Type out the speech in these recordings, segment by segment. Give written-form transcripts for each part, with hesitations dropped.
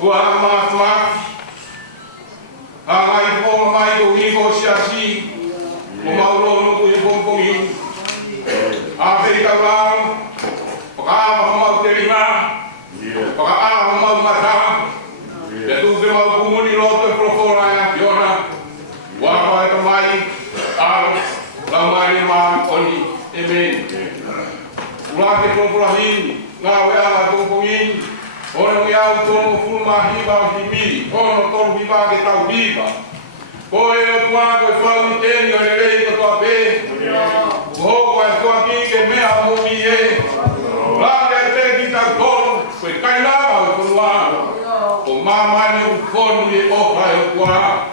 Tua maaf. Amai po mai ko higo siasi. Umaulo ko yung pongpongin. Afrika lang. Pagkama mau terima. Pagkama mau mata. Yatuge mau kumuni loto profola ya Fiona. Wapa ito mai. Lamari ma oni. Amen. Ulake pongpolahin. Ngawe ala pongpongin. Ono yau tono fulma hiba himiri, ono tono hiba ke tau hiba. Koe o tuango e whau teni o nerei ko toa pē. Hoko e toa ki ke mea momi e. Langa e te ki tau tono, koe kainaka o tono ana. O mamane o konu e oha e o tuana.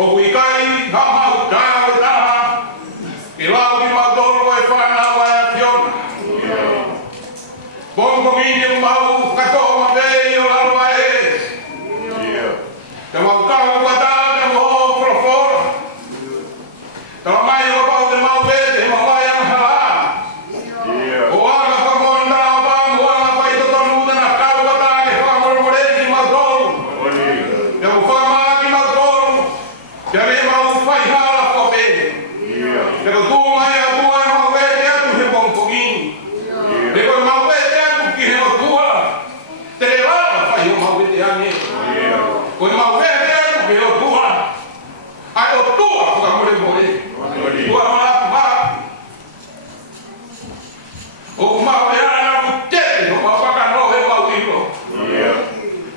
O kui kai, ha mau, kai, Tala mai o pau te mau pete, mau mai ang hala. O anga pa monda pa mo anga pa ito tonu na kau kata ke pa mo mo di mau tolu. Ya mo fa ma ki mau tolu. Ya me mau fai hala ko pe. Ya ko tu mai a tu mau pete a tu he bong pongin. Ya ko mau pete a tu ki he mo tua. Te la fa yo mau pete a ni. Ko mau pete a tu ki o tua. Ai o tua ko ka mo le mo le. Tua ma o mau le ana ku te o ma pa ka no he mau tiro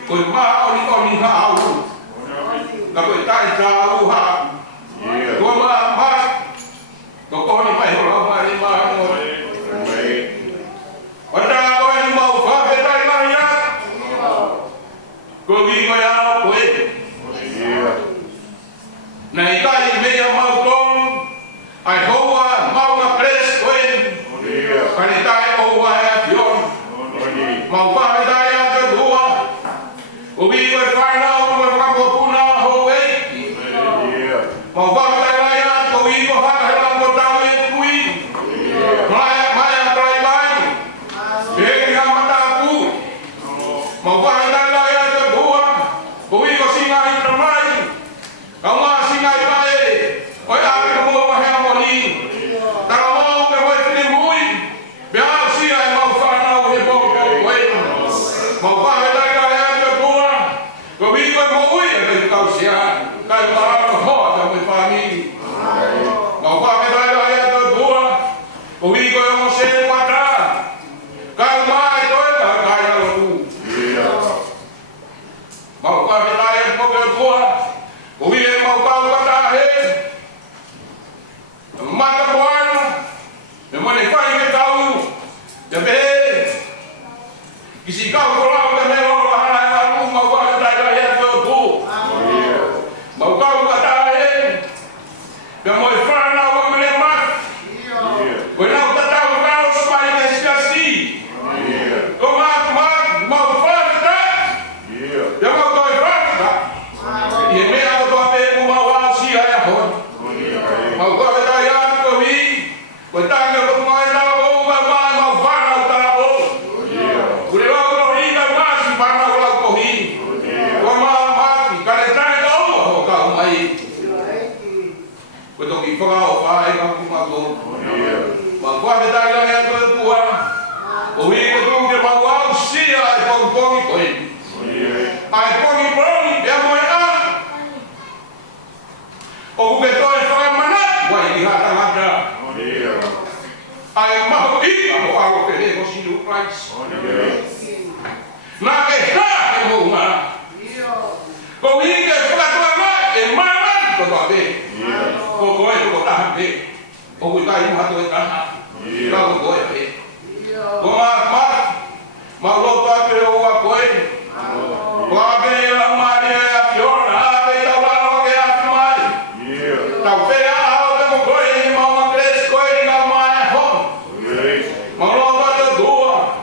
ko ma o ni ha au ka ko tai ta u ha ko ma ko ni pa ho ma ni ma mo o ta ko ni mau fa pe tai ma ya ko vi ko ya ko e nei kai me ya mau ton ai hoa mau na pres ko e Kani tayo o wahayat yun. Maupahay tayo at duwa. Uwiwag wala o magkakapuna ho eh. Maupahay tayo at uwiwag hakalang mo dawit kuwi. Maya traibay. Bihing ang mataku. Maupahay tayo at duwa. Uwiwag singay tramay. Ang mga singay bae. Oy akin ka mo mahayang mo ni. Taramau ka mo itimuy. Biar siya mau fanau he bong wei mau pa he dai dai ya tua ko vi ko mo ui ke kau sia kai ma ho ta mo pa ni mau pa he dai dai ya tua ko vi ko mo se pata kai ma to la kai la lu mau pa he dai ya ko tua ko vi mau pa pata he ma ka buan me mo le fai ke kau Jabe, kisi kau kalau kita melawan bahan aku mau kau kata ya tu, mau kau kata dia mau ikhlas awak melemak, benar kata kau supaya nasiasi, kau mau ikhlas tak, dia mau kau ikhlas tak, ia mereka tu apa yang mau wasi ayah pun, mau kau kata ya kau ini, kau tanya kau mau Ipagao pa ay kapumato. Magkwame tayo lang yan ko tua. Uwi ko kung ke mawaw siya ay pagpongi ko eh. Ay pongi pongi ya mo ay. O kung ito ay manat, way ihata nga. Ay mahu ako ako pwede ko si Luke Christ. Nakita mo nga. Kung hindi ka pagkatuwa maman ko babe. Ko itu tahan deh. Oh kita ini hatu tahan. Kalau kau ya, kau mau lo tuh apa yang kau kau? Kau apa yang mari ya pion? Apa yang kau lakukan kayak mari? Tahu pera apa yang kau ini mau ngakres kau ini kau mau hon? Mau lo tuh dua.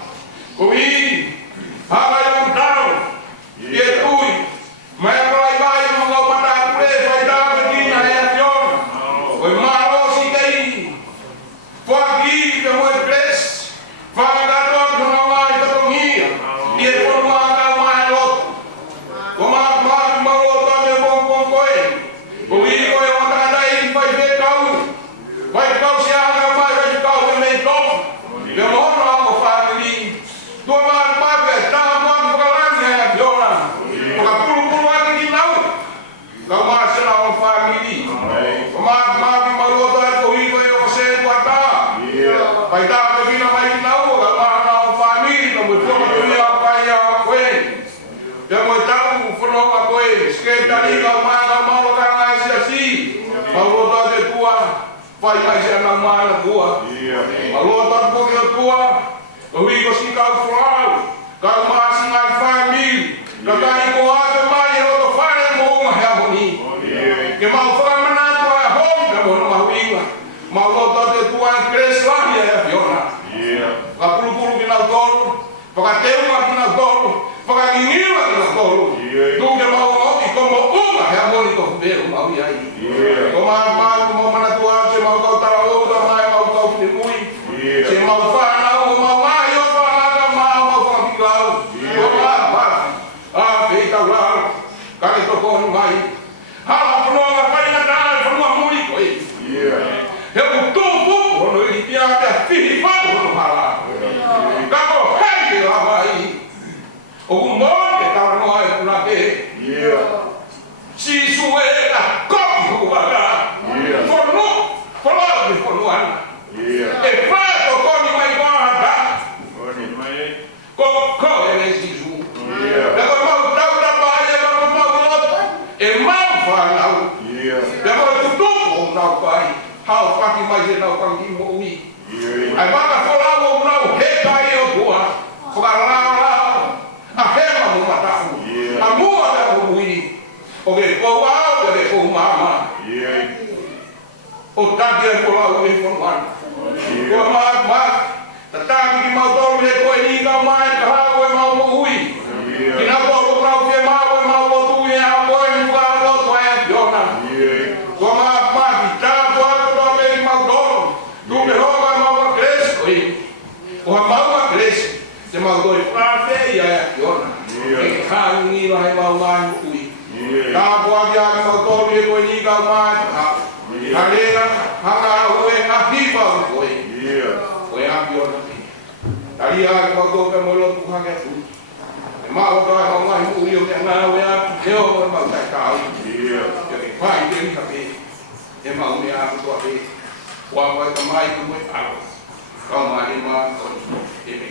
Kau ini apa yang tahu? Dia tuh, mereka lagi mau pada kure, pada begini ayat pion. Oi maro si kai. Pagi ke mo pres. Fanga do no mai to ngi. Dia pun manga mai lot. Koma maro to me bong bong koi. Bui koi on ta dai pai be kau. Pai kau sia ga mai pai kau me kau. Dia mo no family. Do ma be ta mo kalan ya biona. Ka pulu ani lau. Kau ma sila on family. Pai ta ke kina mai nau ga ma fami no mo to ni apa ya koe ya mo ta ku fro a koe ske ta ni ga ma ka ngai si mau ta de tua pai mai se na ma na tua mau ta ko ke tua o wi ko si ka fro ka ma si ngai fami ka ta ni ko a ke mai o to fa mo ma ya mo ni ke mau fa ma na tua ho ga mo ma wi mau ta de tua cres la ya biona la pulu final gol pakateu ma final gol pakagingiwa final gol tunge mau o como uma ya mo ni to pero mau ya ko ma mana tua tau kai. Hau paki mai se nau pangi mo ui. Ai waka whola o nau he kai o tua. Whakarao. A hema mo mataku. A mua te o ui. O ke kou au ke kou mama. O taki e kola o e whanuana. Kua maa. Ta taki ki mau tolu he koe ni kau mai ka hau e mau mo ui. Ki nau tolu prau ke mau e mau o tui e a koe ni kua roto e a tiona. Kua maa ki tātua koto me i mau tolu. Tuke hoka e mau a kresko i. O ha mau a kresko. Te mau toi prafei a e a tiona. E kāngi la he mau mai mo ui. Tātua ki a ke mau tolu he koe ni kau mai ka hau. Harera, hanga oe a hipa o koe. Oe a piona ki. Tari a ke mau tope mo lotu hanga tu. E maa o kai hau ngai ui o me ngā oe a keo o mau tai kāu. E ke whai te rika pe. E mau me a kutua pe. Wa wai ka mai ku moe aro. Kau mai e maa koni. E me.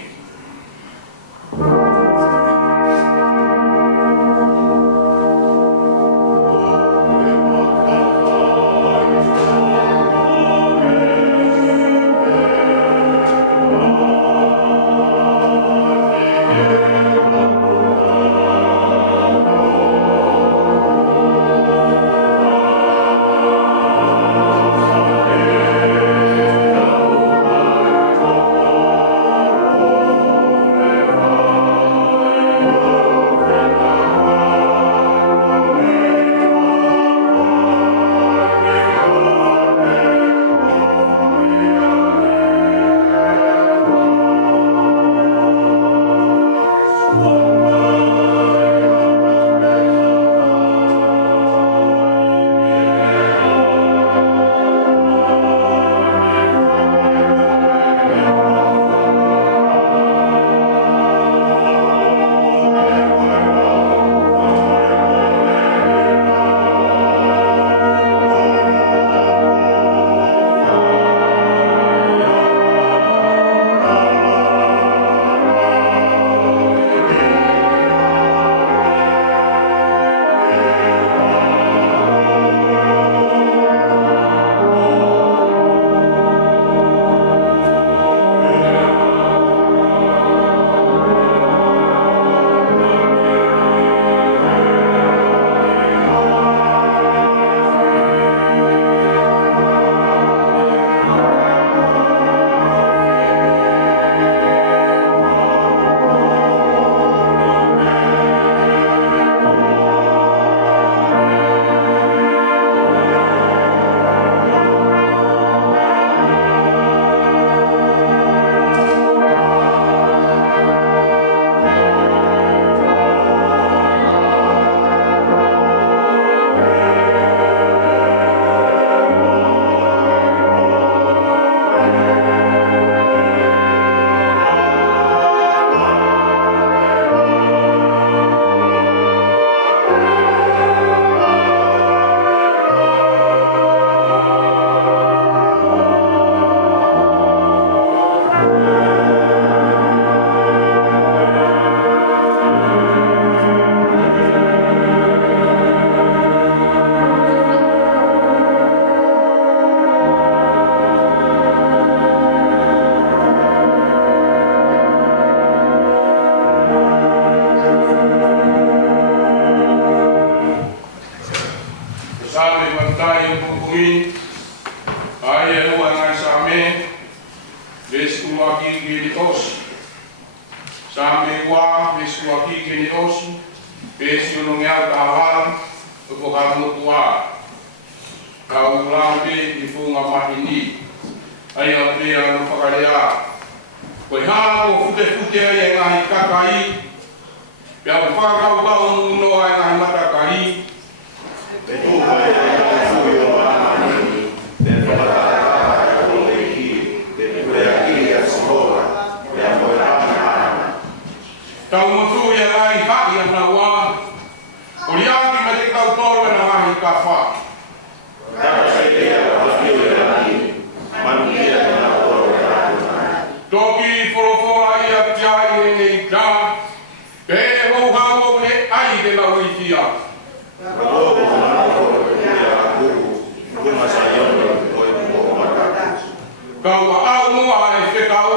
kau au mua e whekau,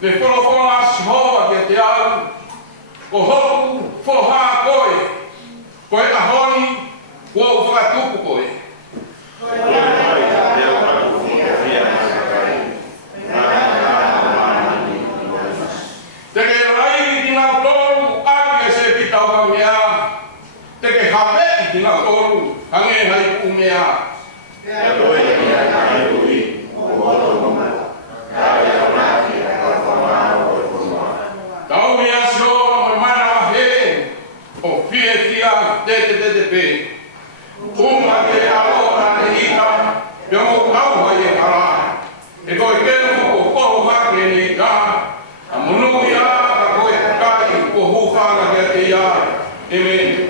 le wholofonga sihoa ki te au, ko hoku whoha koe, koe ahoni, kua u whakatupu koe. Teke rai ki ngā toru, ake se pitau ka mea, teke hape ki ngā toru, hange hai ku mea. Tau mea sio mai mana wahe, o fie fia te pe. Uma ke alora ne ika, pia mo kau hai e kara, e koe kenu o koho hake ne ika, a munu ia ka koe kai ko hukanga ke te ia. Amen.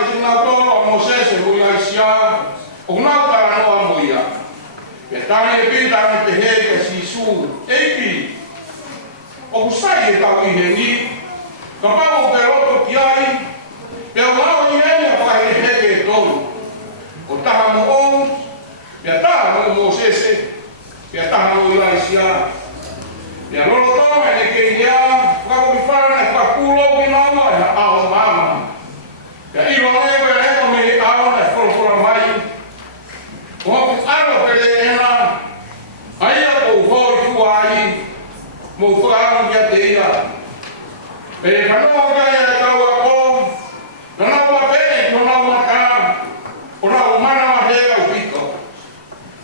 ke tina tolo a Moses e hui aisia o ngau tara noa muia. Pea tani e pita me te hei ke sisu eiki o kusai e tau i hengi ka pao ke roto ki ai pea ngau i heni a whahe heke e tolu o taha mo o pea taha mo Moses pea taha mo i aisia pea lolo tome ne ke ia whako mi whana e whakulo ki nawa e aho mama pea ilo newe e eno me i aho e whorofora mai o hapu aro pere ena aia o hoi fuai mo whakaano kia te ia pere kanoa kai e kaua o na naua pere ko naua ka o nau mana wa hea o pito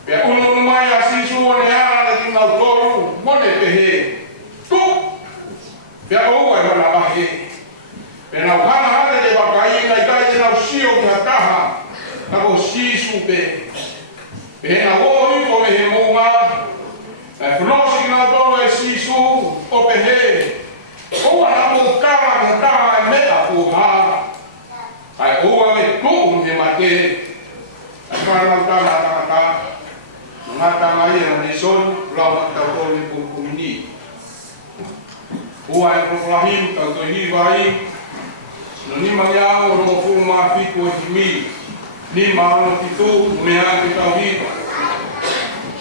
pea unu mai a sisu o ne ana na ki nau toru mone pe he tu pea oua e wana ahe pea nau hana hane te wakai ngai kai te nau sio ki hataha na ko sisu pe pea na o iko me he mounga na whanosi ki nau toru e sisu o pe he oua na mo kawa ki hataha e mea puha ai oua me kuku me mate ai whanau tana ataka ngata ngai na ne son lau matau tolu ni kumini oua e proklahim tau toi hi vai no ni mangiao o no fulu maa fiku e kimi ni maano fitu mea ki tau hi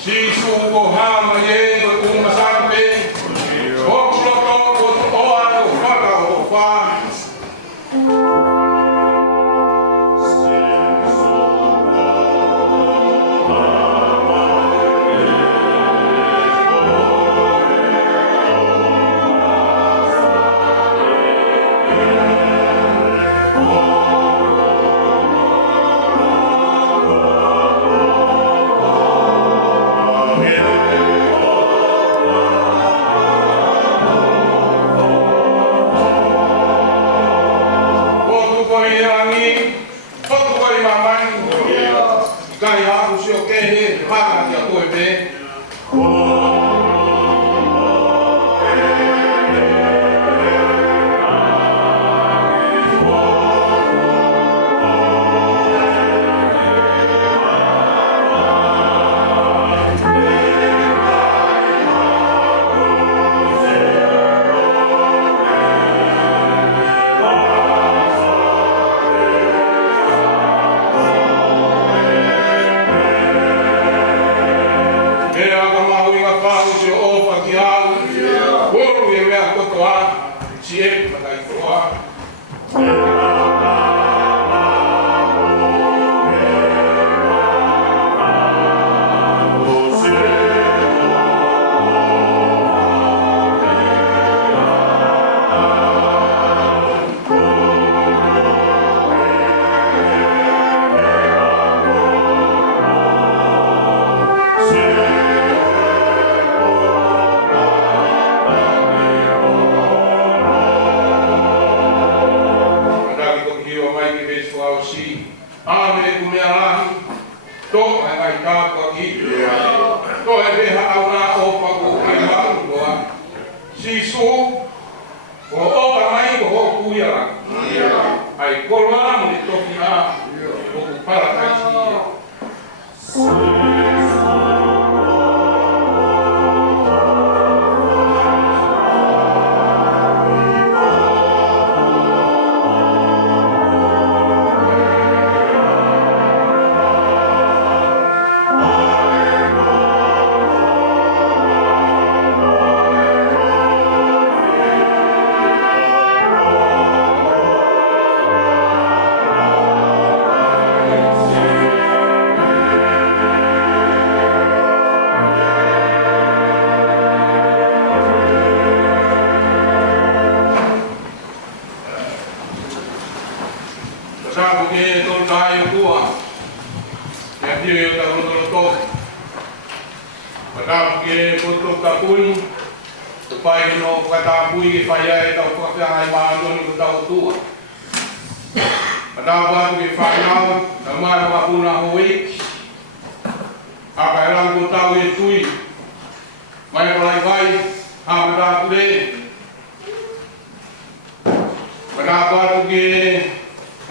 sisu ko hama ye ko unga sampe hokulo toko o ano whaka o wha kai haku si o kehe hana ki a koe me si e matai toa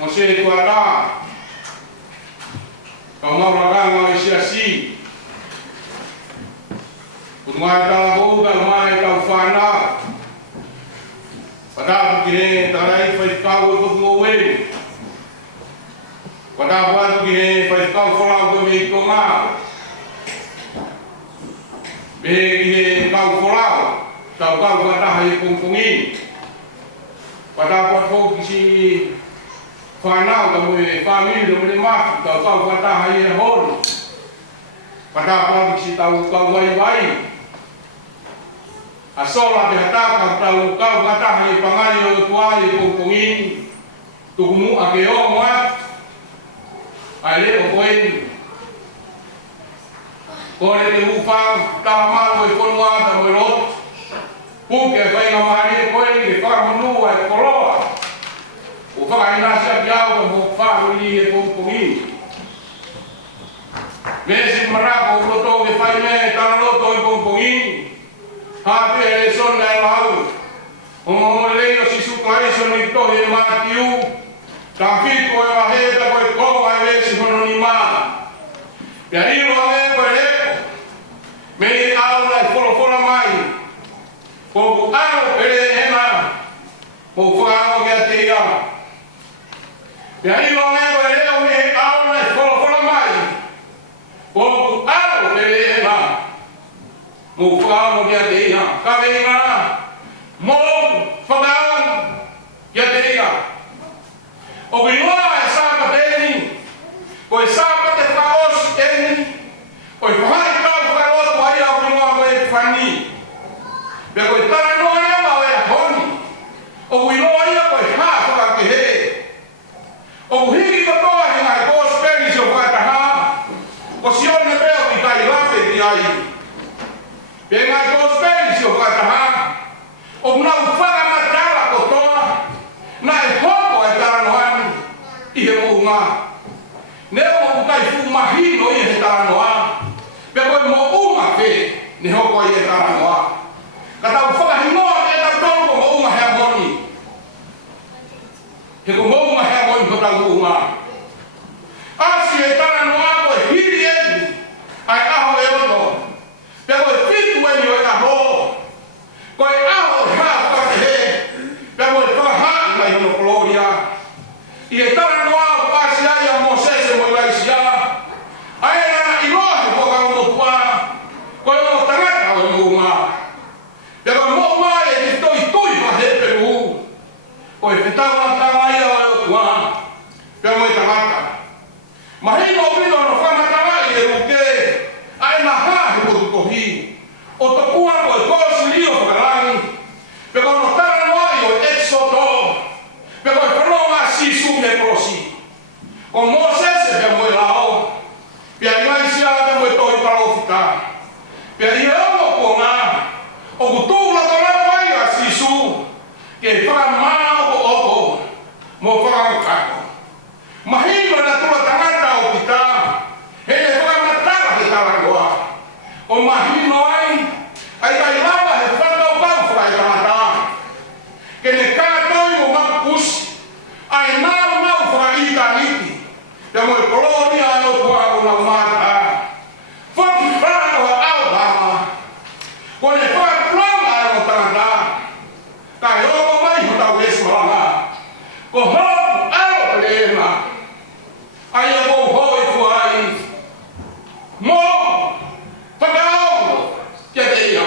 o se tuata ka mauraganga o siasi Kumai tala boga mai tau whana Padapu ki he tarai whaikau e kutu o weru Padapu atu ki he whaikau whalau ke me i konga Behe ki he kau whalau Tau kau kataha e kongkongi Padapu atu ki si whanau ka mo e whamiri ka mo le maki Tau kau kataha e horo Padapu atu ki si tau kau wai wai a sola te hataka tau kau kataha i pangai o tuai e kongkongi tukumu a ke o moa ai le o koeni kore te ufang taha maru e konua ta mo i rot puke e whainga maari e koeni ke whakamonua e koroa o whakainasi a piau ka mo wharu i e kongkongi mesi marako o roto ke whaime tana roto e kongkongi Hape e son na lau. O mo leo si su kaiso ni to he matiu. Ka fito e maheta ko ko ai vesi hono ni ma. Ya iro ave ko le. Me au na folo mai. Ko au ele ema. Ko fo ke te ya. Ya iro ave ko le o me au na folo mai. Ko au ele ema. Mo whakao kia te ia. Ka venga mo whakao kia te ia. O winoa e sāpa tēni. Ko e sāpa te whaosi tēni. Ko e whahai kau whakaroto ai a winoa ko e whani. Pea ko e tana noa newa o e honi. O winoa ia ko e hā whakake he. O hiki katoa he ngai kōs pēni si o whakataha. Ko si one pēo ki kai lape ki ai. Pega i kospeli si o kataha. O nau whakamatara kotoa. Na e hoko e taranoani i he mounga. Neo mo ukai fu mahino i he taranoa. Pea koe mo unga whe ne hoko i he taranoa. Ka tau whakahinoa e tau tolu ko mo unga hea moni. He ko mo unga hea moni ko tau unga. Asi e taranoa ko e hiri eni. Ai aho e ono. Pea koe fitu eni o e aho. Koe aho e haa whakahe. Pea koe whakaha mai hono koloria. I e tara noa o pasi ai a Mosese mo ilaisia. Ai e nana i roa he whaka o motua. Koe o tangata o e mounga. Pea koe mounga e te toi ma he peru. Koe whetau na tangai o e o tua. Pea mo e tangata. Mahino o pito no whamatangai e ruke. Ai na haa he kotu kohi. O to kua ko e kosi lio whakarangi. Pe ko no tara noa i o exodo. Pe ko e whanonga sisu me prosi. O Mosese pe mo e lao. Pe a inaisia pe mo e toi parofita. Pe a ia o ko ngā. O kutula tona pai a sisu. Ke whakamao o oko. Mo whakamukako. Mahino na tula tangata o pita. He e whakamatara he tarangoa. O mahino ai kai lawa he whakau pau whakai tangata. Ke ne kātoi o makusi. Ai mau whakai ita niti. Te mo e kolonia no tua o na umata. Whaki whakau a au lama. Ko ne whakaplanga e mo tangata. Kai oko mai ho tau esu hanga. Ko hopu au leena. Ai e kou hoi fuai. Mo whakau kia te ia.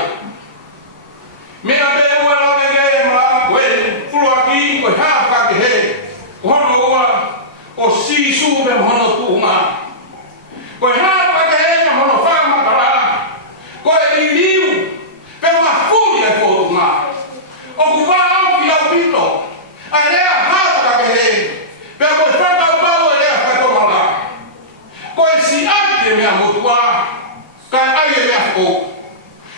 Mea me ua rane ke ma koe furua ki koe hāwhaka ke he. Ko hono ua o sisu me hono tuunga. Koe hāwhaka ke he me hono whakamatara. Koe i riu pe ua furi e kōtunga. O kuwa au ki au pito. Ai rea hāwhaka ke he. Pe koe whakau pau e rea whakomala. Koe si ake mea motua. Kai ai e mea whako.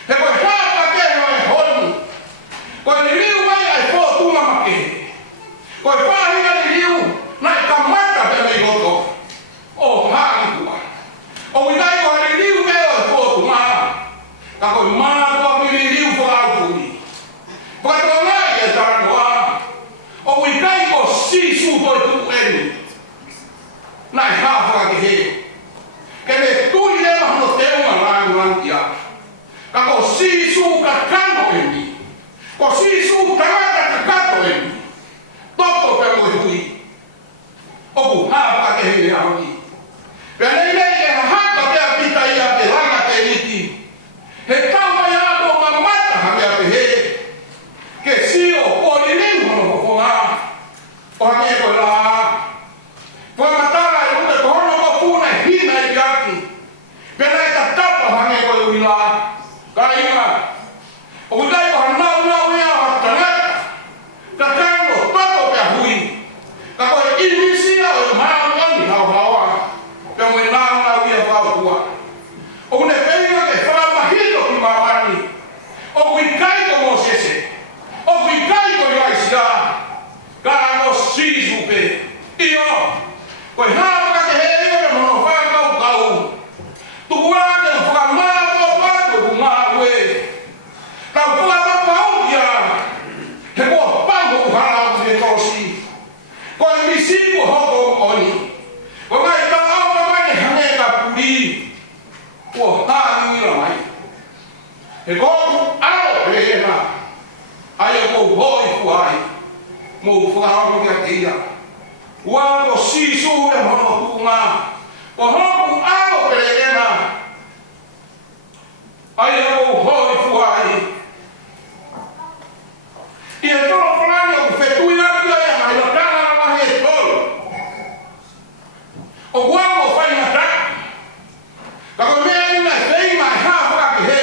He koe hāwhaka ke he o e honu. Koe ni riu mai ai kōtunga make. Koe whāhinga ni riu nai ka mata pe mei roto. O hāngua. O winai koe ni riu e o e kōtunga. Ka koe mana koe ni riu whakaupuri. Whakatongai e taranoa. O winai ko sisu toi tu e peni. Nai hafa ke he. Ke me tui lema no te unga langu langia. Ka ko sisu ka kano eni. Ko sisu tangata ka kato eni. Toto pe mo hui. Oku hafa ke he auni. Pe nei nei e haka te apita ia te langa te iti. He tawa ia ato mamata hame ape he. Ke sio o ni lingu no kokonga. O hame koe la. Koe matara e ute kohono ko puna e hina e kiaki. Pena e ta tapa hame koe uila. Ka inga. O kutai ko hanau nau ia hatanata. Ka tango toto pia hui. Ka koe inisia o maa ngani hau hawa. Pia mwe nao nau ia whapua. O kune whenga ke whamahito ki mawani. O kui kai ko mo sese. O kui kai ko yaisia. Ka ano sisu pe. Iyo. Koe hāpaka ke he eo me mono whakau kau. Tukuake o whakamā o watu ku ngā ue. Kau whakapau ia. He kua pango ku hana ku te tosi. Koe misiku hoko oni. Koe ngai ka awa mai hane ka puri. Kua hāngi ira mai. He kōku alo pēna. Ai o kou hoi kuai. Mou whakahau kia te ia. Ua ko sisu e hono tunga. Ko hoku alo pēna. Ai o kou hoi kuai. Ia toro whanani o ku whetui atu ai a mai no tanga na mahi e toro. O guamo whai na taka. Ka koe mea ina e whei mai hāwhaka ki he.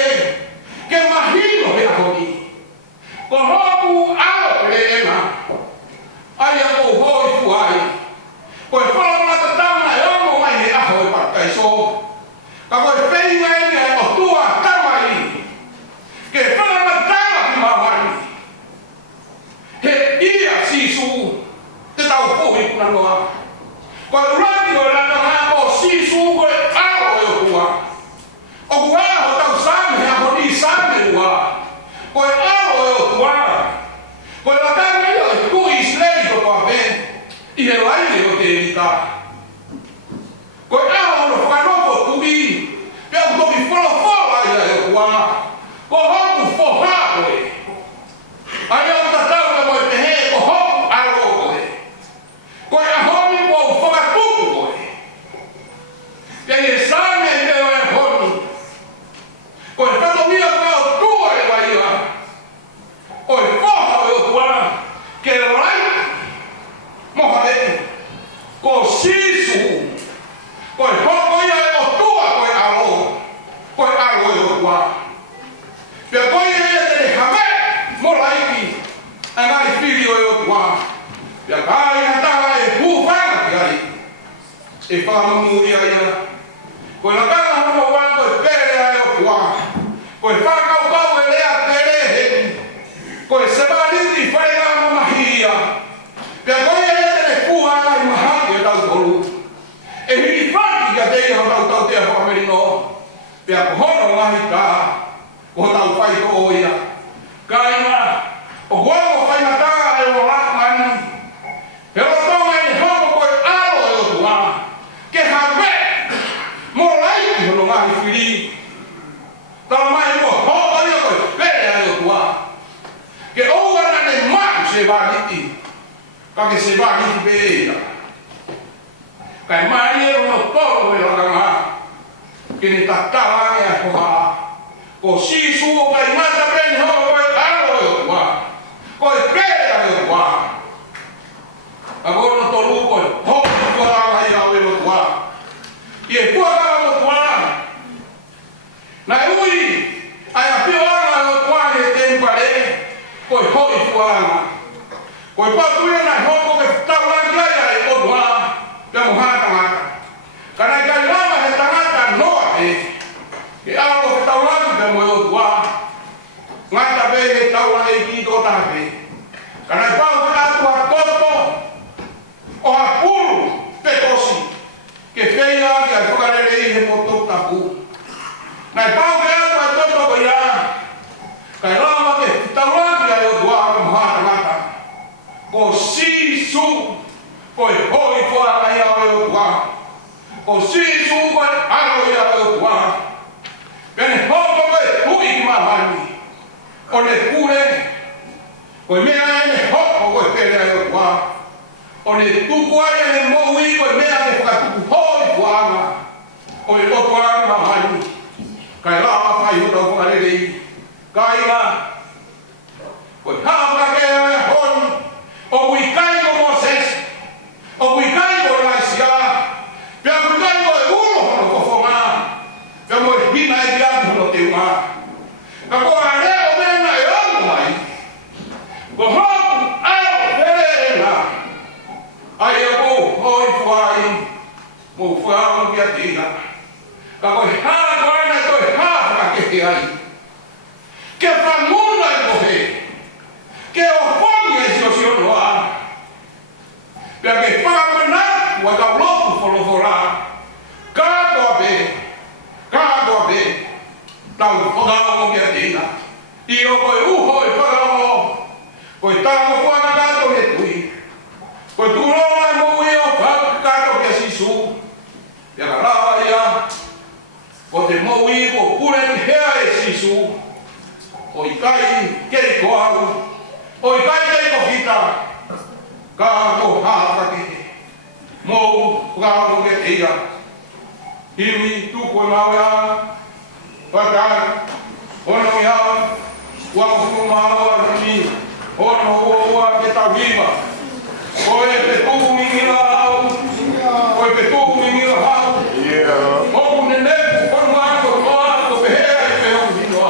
Ke mahino he ahoni. Ko hoku alo pēna. Ai a kou hoi kuai. Koe whanamata tauna e ongo mai he aho e pakaiso. Ka koe whei mai ina e o tua tamai. Ke whanamata tauna ki mawani. He ia sisu te tau puhi kuna noa. Koe uraki o lana ngā o sisu koe alo e o tua. O kua ho tau same a honi same ua. Koe alo e o tua. Koe latanga ia e kui slei ko toa pe. I he laile o te erita. Koe alo no whanoko tui. Pea u toki wholo ia e o tua. Ko hoku whoha koe. Ai au tatau ka moe te he ko hoku alo koe. Koe ahoni ko au whakatuku koe. Pea i e same i leo e honi. Koe katomia koe o tua e waia. Koe whoha e o tua. Ke rai. Moha eti. Ko sisu. Koe hoko ia e o tua koe alo. Koe alo e o tua. Pea koe ia te hame. Mola iki. Angai whiri o e o tua. Pea kai na taha e pūwhanga ki ai. E whamamu ia ia. Koe na kanga hama wang koe pere ai o tua. Koe whakau kau e lea tere heti. Koe sebariti wharenga mamahia. Pea koe ia te pūwhanga i mahaki e tau tolu. E hiri whaki ka te iho tau te whakamerino. Pea kohono ngahi ka. Ko tau whai ko o ia. Kainga. O guamo whai mata e o lakmani. He o tonga i hoko koe alo e o tua. Ke hawe. Mo laiti hono ngahi whiri. Tala mai mua hoko ia koe pere e o tua. Ke ouana ne matu se wāniti. Ka ke se wāniti pe eira. Kai mai e rono toro e rakanga. Ke ne tatala e a koha. Ko sisu o kai mata peni hoko koe alo e o tua. Koe pere e o tua. A kono tolu koe hoko kua ranga i au e o tua. I e kua kama o tua. Na e ui, ai a pio anga o tua e tempare. Koe hoi kua ranga. Koe patuia na hoko ke tau rangia e o tua. Pea mohana tangata. Kana i kai rama he tangata noa e. Ke alo ke tau rangi pe mo e o tua. Ngata pe he tau rangi i kito tape. Kana i pau ke atu ha toto. O ha puru pe tosi. Ke whea ki ai whakarere i he poto tapu. Na i pau ke atu ha toto ko ia. Kai rama ke tau rangi ai o tua. Ko sisu. Koe hoi o si su ko alo ya o kwa ben ho ko ko hui ma mani o le kure ko me ai ho ko pere o kwa o le tu ko ai le mo wi ko me ai ka tu ho kwa o le o kwa ma mani kai la ma fai ho ko le le kai la ko ha ma ke hon o wi kai ko Moses o wi kai ko Laisia pe wi kai ko ulo ko fo ma pe mo hina i dia no te ma ka ko are o me na e o mai ko ho a vere na ai o hoi fai mo fa mo ke atina ka ko ha ko na ko ha ka ke ai que famula e morrer, que o fogo é se o no ar, porque para manar o da louco falou volar, cada vez, tal fogão que atina, e eu foi e fogão, coitado o fogo gato que tui, coitado não é moinho o gato que se su, e a raia, o moinho o pura que é se su. Oi kai ke ko au oi kai ke ko kita ka ko ha ka ke mo ka ko ke ia himi tu ko ma wa pa ka ono ya wa ku ma wa ni ono wa ke ta viva oi pe tu mi la au oi pe tu mi la au o ne ne ko ma ko pe ai pe o ni no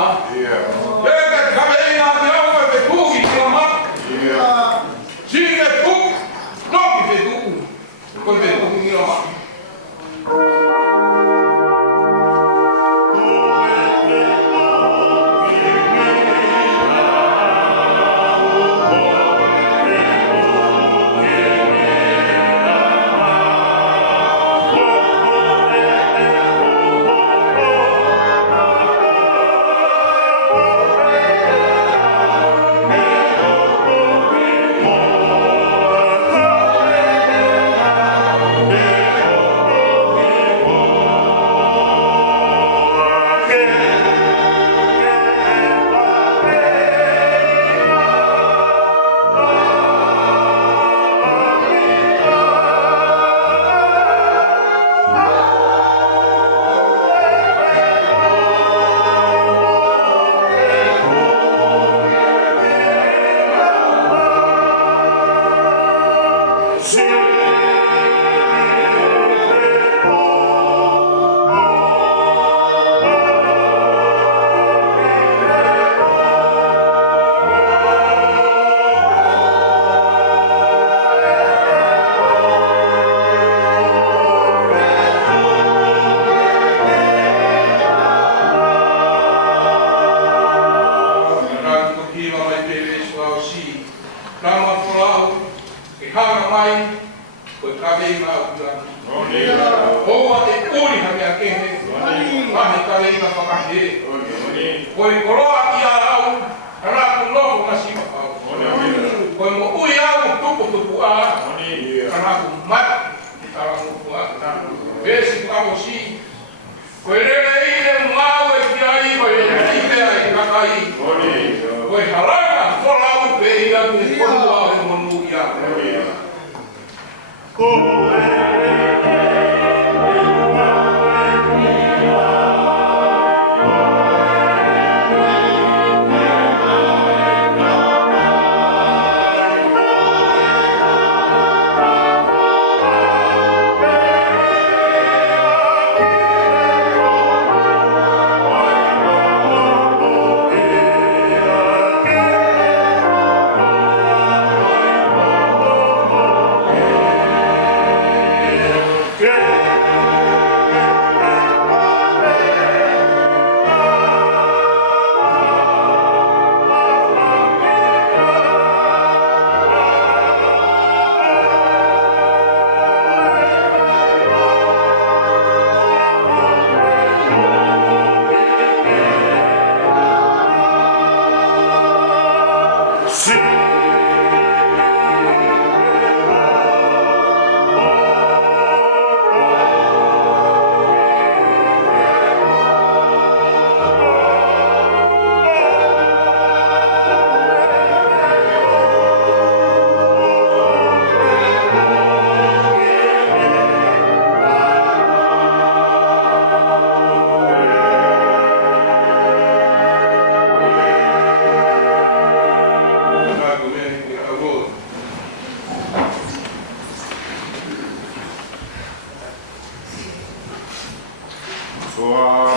Koa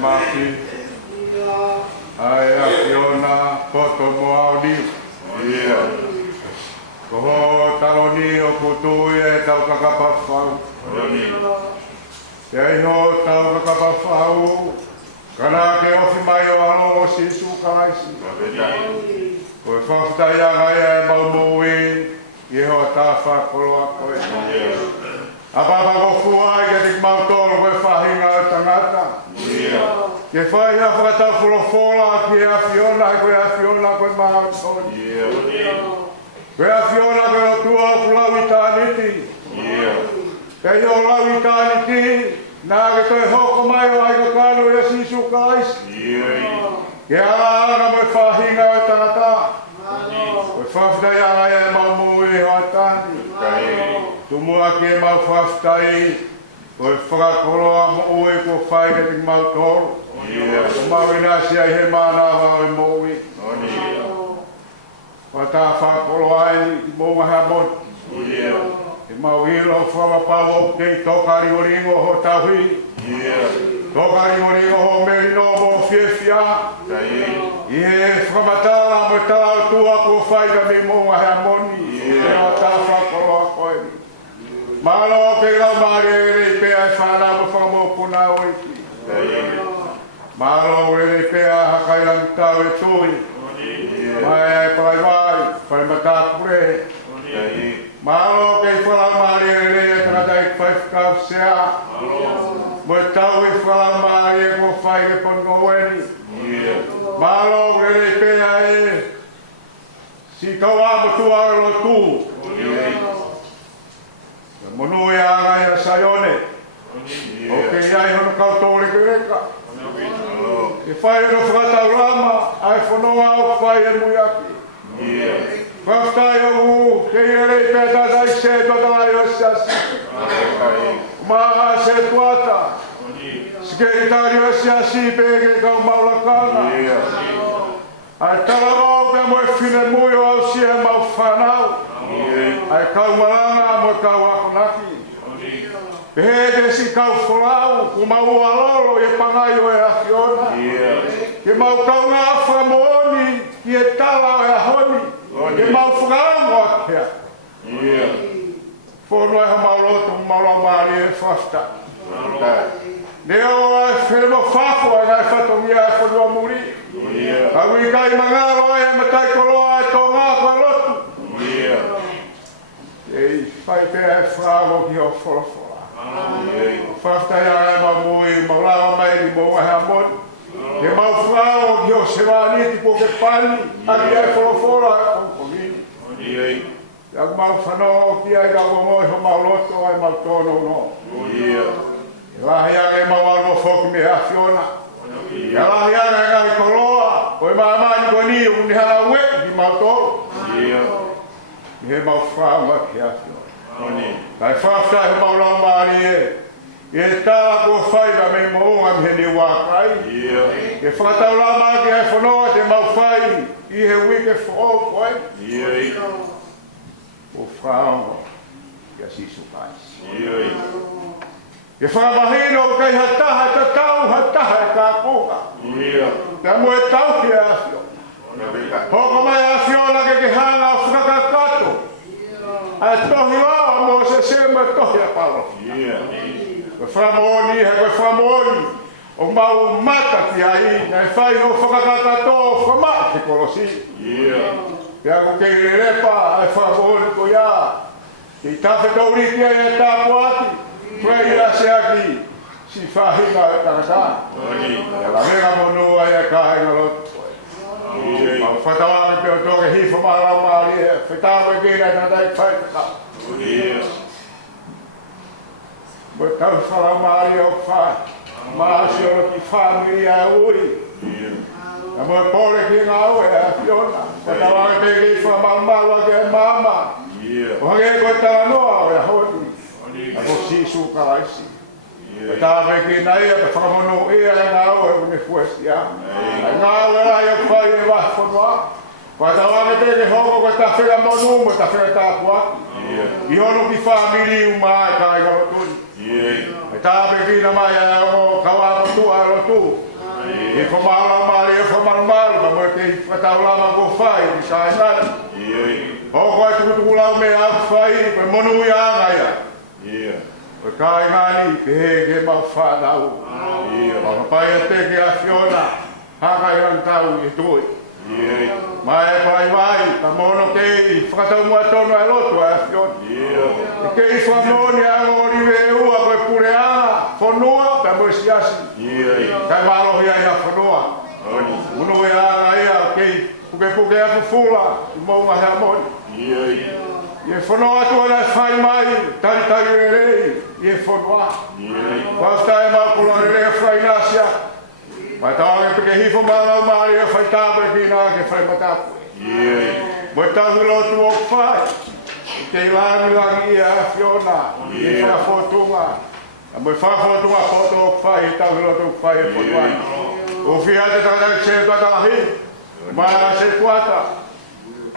maki. Ai a Fiona poto moaudi. Koho taloni o kutui e tau kakapawhau. Te iho tau kakapawhau. Kana ke ofi mai o alo o sisu kalaisi. Koe whawhitai angai e maumui. Iho ta whakoloa koe. Apapa ko fuai ke tik mautoro koe whahinga o tangata. Ke whai ha whakatau fulofola ki a Fiona koe a Fiona koe maha toni. Koe a Fiona koe o tua o kulawi tāniti. Ke i o lawi tāniti, nā ke koe hoko mai o aiko kano e sisu kaisi. Ke ala moe whahinga o tangata. Koe whawhitai anga e maumu i hoa tāni. Tumua ki e mau whawhitai, koe whakakoloa mo ue ko whai ke tik mau toro. Ko mau inasi ai he mana wau e mo ue. Wata whakakoloa e ni mo maha moti. E mau ilo whawapau o kei tokari o ringo ho tauhi. Tokari o ringo ho merino mo fiefia. I e whamatala mo tala tua ko whaida mi mo maha moni. E o ta whakakoloa koe ni. Malo ke lau maare e rei pea e whanau ko whamo puna o eki. Malo e rei pea hakai lang tau e tui. Mai e palai vai, whai mata pure. Malo ke whalau maare e rei e tangata i whai whakau sea. Mo e tau e whalau maare e ko whai ke pongo weni. Malo e rei pea e si kau amo tu aro tu. Monu e anga e a Sayone. O ke iai hono kau tōre ke reka. E whai no whakatau rama, ai whanoa o whai e muiaki. Whaftai o u, ke i rei pēta dai se totalai o siasi. Maa se tuata. Sike i tari o siasi pēke kau maulakana. Ai talavau pe moe whine mui o au sie mau whanau. Ai kau malanga mo kau akonaki. Pehede si kau wholau, ku mau alolo e pangai o e a Fiona. Ke mau kau ngā whamoni, ki e tala o e a honi. Ke mau whanau o kia. Whono e ha mauloto, maulau maari e whafta. Neo ai whenemo whafo e ngai whatongia e whanua muri. Au i kai mangaro e matai koloa e tō ngā koe lotu. Ei, whai pēr e whāmo ki o wholofola. Whaftai a e mamui, maulawa mai ni mo e hamoni. Ke mau whāmo ki o sewaniti po ke pani, a ki e wholofola e kongkomini. Ia mau whanau ki e gago moi ho mauloto e mau tono no. Lahi anga e mau almo whoki me a Fiona. Ia lahi anga e ngai koloa, o e maa maani koe ni o ni hana ue ki mau toro. I he mau whaunga ki a Fiona. Kai whaftai he mau lau maari e. I e tā ko whaiga me moonga mi he ni wakai. Ke whakatau la maa ki e whanoa te mau whai. I he wike whao koe. O whaunga ki a sisu kaisi. Ke whamahino kai hataha ta tau hataha e ka kuka. Ka mo e tau ki a Fiona. Hoko mai a Fiona ke hanga o whakakato. A tohi wao mo se sema tohi a palo. Koe whamoni he koe whamoni. O mau mata ki a i. Nei whai ho whakakato o whama ki kolosi. Pea ko kei repa e whamoni ko ia. Ki tafe tauri ki a e tapo ati. Koe ia se aki. Si whahinga e tangata. La mega monua e kahenga lotu. Mau whatawangi peo toke hifo malau maari e whetawa e kina e tata i whaitaka. Mo tau whalau maari o whai. Maasi oro ki whamiri a ui. Na mo e pole ki ngā ue a Fiona. Whatawangi peo ki whamau maua ke mama. O hange koe tala noa o e honi. A ko sisu karaisi. E tāwe ki nei a te whakamono ia e ngā ue une fuesti a. E ngā ue rai o whai e wahwhanua. Koe ta wame te ke hoko koe ta whega monu mo ta whega tā puaki. I hono ki whamiri u maa e kai gawa tuni. e tape kina mai o kawa tua lo tu e ko mala mali e ko mal ma mo ke fataula ma ko fai sa sa o ko tu la me a fai pe monu ya ya o kai ngani ke ma fa na o o pai te ke a fiona ha ka yan tau e tu mai vai ta mono ke fatau mo tono e loto a fiona ke i fa moni a ori ve u a ko purea fonua ta mo siasi ka malo ya fonua uno ya ia ke puke a fula mo ma ha mo e fonua to la fai mai tari re e fonua basta e ma ko le fai nasia ma ta ke hi fo ma mari e fai ta pe na ke fai mata mo ta lo tu fai ke la mi la ia fiona e fa fotunga mo fa fotunga foto fai ta lo tu fai fonua o fia de ta se ta hi ma se quata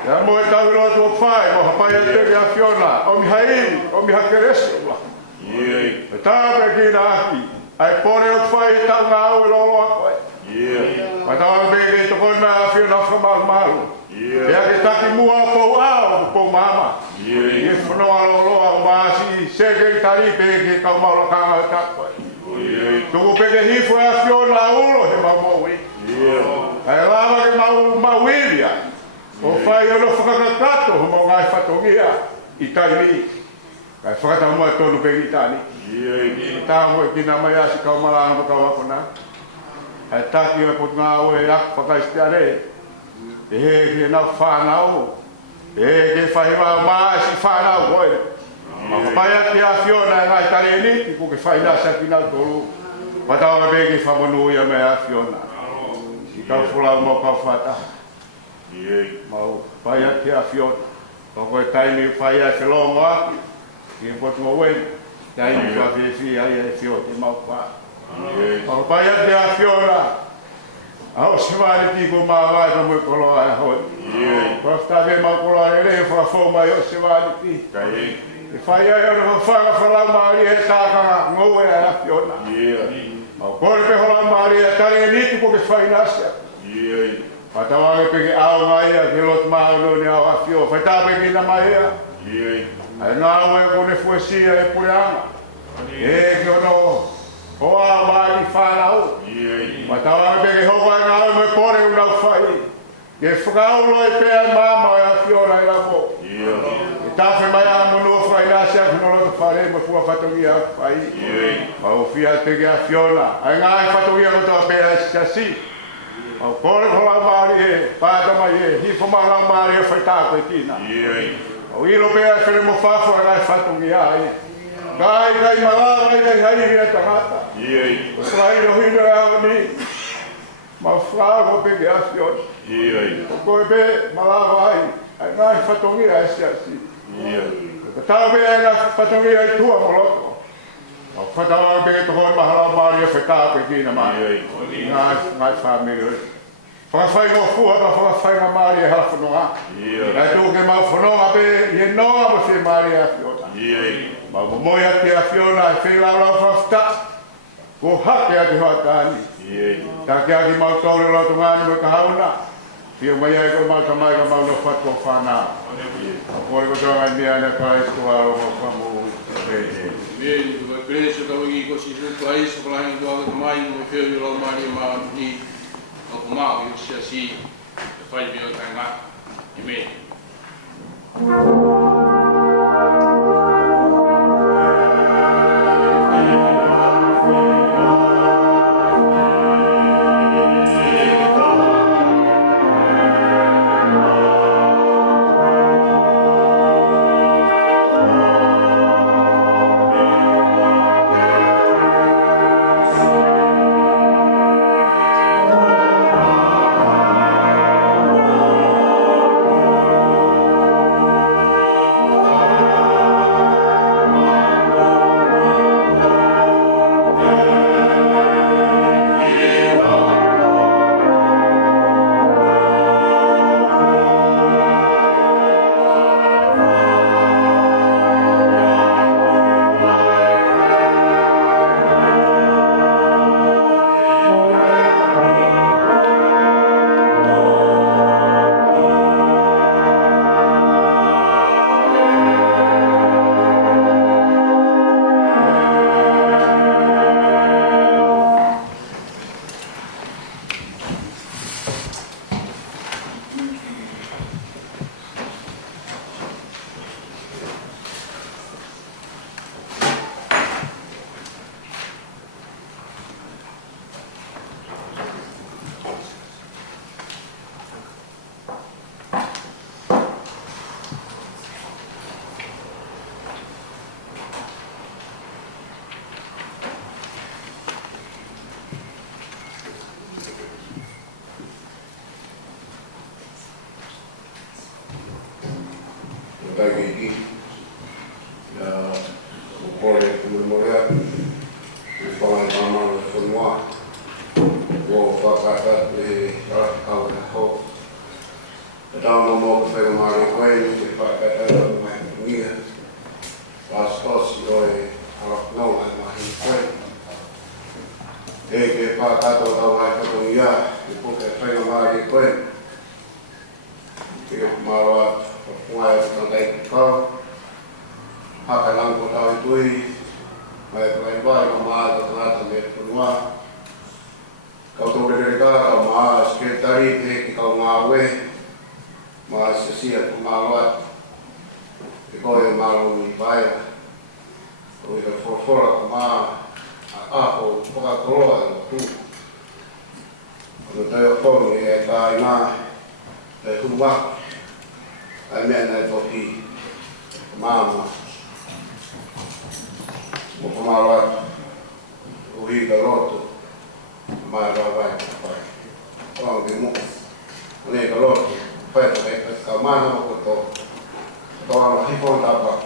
ya mo ta lo tu fai mo pa ya te ya fiona o mi hakeres ta pe na ki ai pore o fai ta nga o lo ko ma ta be ke to kon na fiona fra mal ya ke ta ki mua po mama e fono lo ma si se ke tari pe ke ka ma lo ka ta tu pe ke hi fo a fiona ulo he ma mo wi ai lava ke ma wilia o fai o no whakakato ho mo ngai whatongia i taimi kai whakata mo e tonu pe i tani ta mo e kina mai asi kau malanga mo kau wakona ai taki o e pot ngā o e ak whakaistiare e he ke nau whanau e ke whahiwa maa si whanau koe ma whapai ati a fiona e ngai tari ni ki ko ke whainasa ki nau tolu watawa pe ke whamonu ia me a fiona i kau fulau mo kau whataha mau pai ati a fiona o koe taimi pai a ke longo aki ki e potu o wei taimi kua fi ai e fiona mau pa o pai ati a fiona au se vale ti ko ma vai ko mo kolo ai hoi ko sta ve ma kolo ai le fa fo mai o se vale ti e fai ai o fa la mari e ta ka ngo e a fiona o ko pe hola mari e tare ni ti ko ke fai nasia Patawa ke ke au mai ke lot mau no ni au afio fa ta pe ke na mai ai na we ko ne fuesia e puanga e ke no o a mai fa na o patawa ke ke ho vai na me pore un au fai ke frau lo e pe mama e afio na la mo e ta fe mai a mo no fai na sia no lo fare mo fu fa to ia fai au fia te ke afio na ai na fa to ia ko to pe sia si o pore ko la mari e pa ta mai e hi fo ma la mari e fa ta ko tina o i lo pe a fere mo fa fo ga fa tu ia ai gai mala gai hai ri ta mata o sai no hi no ni ma fra go pe ga sio o ko be mala vai ai ngai fa tu ia sia si ta be na fa tu ia tu mo lo o whatawa be to hoi mahala maari e wheta pe kina mai ngai whamiri whakawhai no fua pa whakawhai na maari e hala whanonga e tu ke mau whanonga pe i noa mo se maari e a fiona mau mo moi ati a fiona e whela lau whafta ko hake ati hoa tāni ta ke ati mau taure lau tungani mo ka hauna pia mai ai ko mau tamai ka mau no whatko whana kore ko tonga mea ne ka estua o mo whamu Bem, o preço da lei que se junto a isso, para ainda do mais no filho lá Maria Mani, o mal e o se assim, faz bem o canal. Amém. lagi ya boleh kemudian sekolah normal semua wo pakat di kau tahu dalam nomor permainan kau pakat dalam main dunia pastos oleh alat nol main kau pakat dalam main dunia dipakai permainan kau kita malah mulai tentang kau akan aku tahu itu baik mama atau semua kau tahu dari kau mama sekretari kau ngawe mas siap malat kau yang malu baik kau itu for aku pakai keluar tu kalau tahu kau ni kaya dari rumah kami ada kopi mama Pemalat uhi galoto marawai pai orang demo ini galoto pai kamana koto orang hipon tapa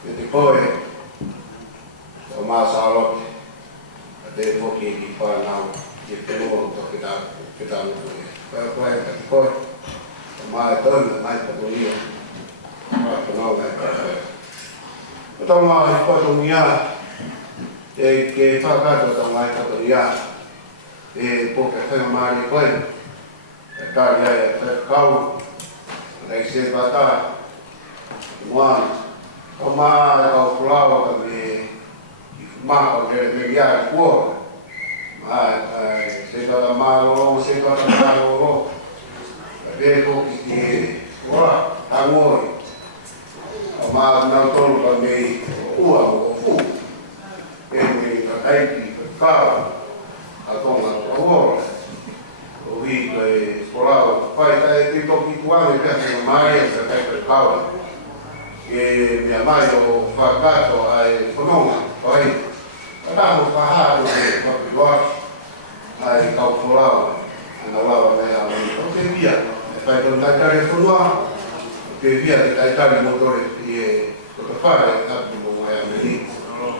jadi koi masalot ada foki di panau di penuh untuk kita pai koi mai ton mai petunia kenal Tama ko dunia ke fakat tama ko dunia porque foi mari ko ka ya kau dai se bata wan tama ko flower kami ma ko de ya ko ma se ta ma lo de ko ki ora amor ma não tolo kami uang fu ini terkait kau atau nggak tahu uhi ke sekolah pai itu kikuan itu semai terkait kau dia mayo fakato ai penonga pai ada faham itu luar ai kau pulau anawa mereka itu dia pai tentang semua dia kita motor dia fare tanto come lì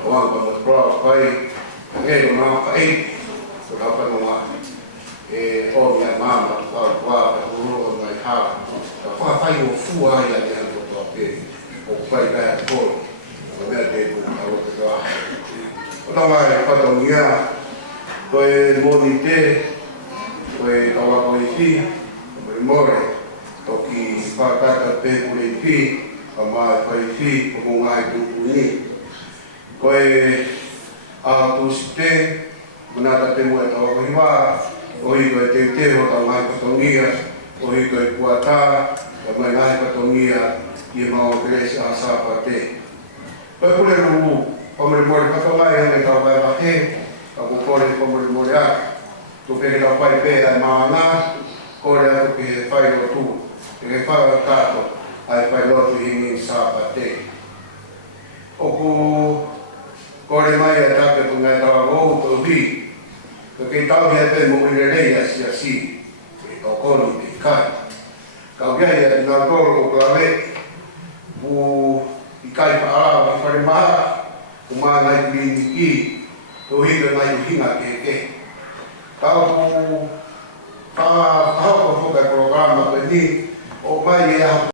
quando poi magari non fa sulla panoma e mia mamma sta qua per loro mai fa fai un fuoco ya di hanno troppo o fai per poi non è che non mai fatto mia poi monite poi tava con i figli come more tocchi fa carta per i figli kama kaifi kumungai tukuni koe tuste menata temu atau kaiwa oi koe tete ho tamai patongia oi koe kuata tamai ngai patongia ia mau kres asa pate koe pule rubu pamri patongai yang kau bai bahe kau pole pamri a tu pe kau bai pe ai mana koe aku ke pai lo tu ke pai kato ai pai lotu hingi sapate. Oku kore mai atape tungai tawa go to bi. Ke tau dia te mo ile leia si. Ko kono di kai. Kau dia na toro ko ave. Bu ikai pa ala pa ma. Uma na ki to hina na hinga ke. Kau pa ko programa ni o mai